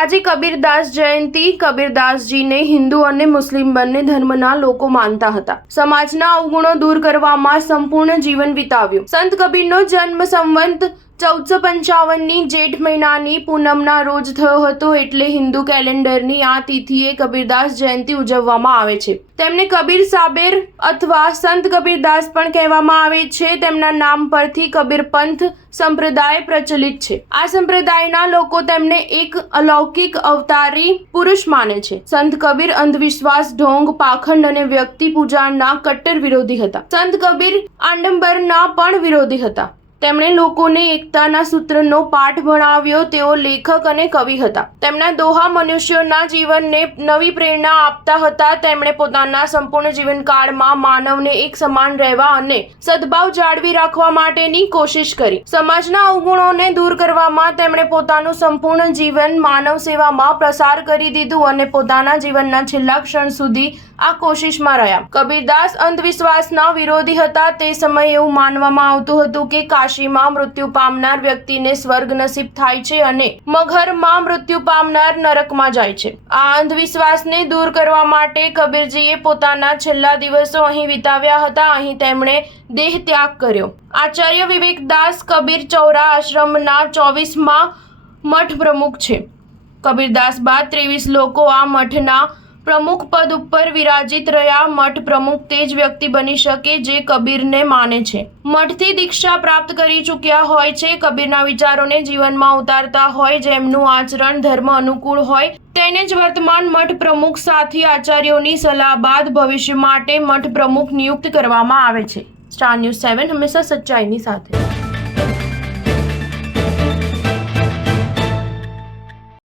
આજે કબીરદાસ જયંતિ। કબીરદાસજીને હિન્દુ અને મુસ્લિમ બંને ધર્મના લોકો માનતા હતા। સમાજના અવગુણો દૂર કરવામાં સંપૂર્ણ જીવન વિતાવ્યું। સંત કબીરનો જન્મ સંવંત 1455ની જેઠ મહિનાની પૂનમના રોજ થયો હતો, એટલે હિન્દુ કેલેન્ડરની આ તિથિએ કબીરદાસ જયંતિ ઉજવવામાં આવે છે। તેમને કબીર સાબેર અથવા સંત કબીરદાસ પણ કહેવામાં આવે છે। તેમના નામ પરથી કબીર પંથ સંપ્રદાય પ્રચલિત છે। આ સંપ્રદાયના લોકો તેમને એક અલૌકિક અવતારી પુરુષ માને છે। સંત કબીર અંધવિશ્વાસ, ઢોંગ, પાખંડ અને વ્યક્તિ પૂજાના કટ્ટર વિરોધી હતા। સંત કબીર આડંબરના પણ વિરોધી હતા। તેમણે લોકોને એકતાના સૂત્રનો પાઠ ભણાવ્યો। તેઓ લેખક અને કવિ હતા। તેમના દોહા મનુષ્યોના જીવનને નવી પ્રેરણા આપતા હતા। તેમણે પોતાના સંપૂર્ણ જીવનકાળમાં માનવને એક સમાન રહેવા અને સદભાવ જાળવી રાખવા માટેની કોશિશ કરી। સમાજના અવગુણોને દૂર કરવામાં તેમણે પોતાનું સંપૂર્ણ જીવન માનવ સેવામાં પ્રસાર કરી દીધું અને પોતાના જીવનના છેલ્લા ક્ષણ સુધી આ કોશિશમાં રહ્યા। કબીરદાસ અંધવિશ્વાસના વિરોધી હતા। તે સમયે એવું માનવામાં આવતું હતું કે કાશીમાં મૃત્યુ પામનાર વ્યક્તિને સ્વર્ગ નસીબ થાય છે અને મગહરમાં મૃત્યુ પામનાર નરકમાં જાય છે। આ અંધવિશ્વાસને દૂર કરવા માટે કબીરજીએ પોતાના છેલ્લા દિવસો અહીં વિતાવ્યા હતા। અહીં તેમણે દેહ ત્યાગ કર્યો। આચાર્ય વિવેકદાસ કબીર ચૌરા આશ્રમના 24મા મઠ પ્રમુખ છે। કબીરદાસ બાદ 23 લોકો આ મઠના પ્રમુખ પદ ઉપર વિરાજિત રહ્યા। મઠ પ્રમુખ તે જ વ્યક્તિ બની શકે જે કબીરને માને છે, મઠથી દીક્ષા પ્રાપ્ત કરી ચૂક્યા હોય છે, કબીરના વિચારોને જીવનમાં ઉતારતા હોય, જેમનું આચરણ ધર્મ અનુકૂળ હોય, તેને જ વર્તમાન મઠ પ્રમુખ સાથી આચાર્યોની સલાહ બાદ ભવિષ્ય માટે મઠ પ્રમુખ નિયુક્ત કરવામાં આવે છે। સ્ટાર ન્યૂઝ 7 હંમેશા સચ્ચાઈની સાથે।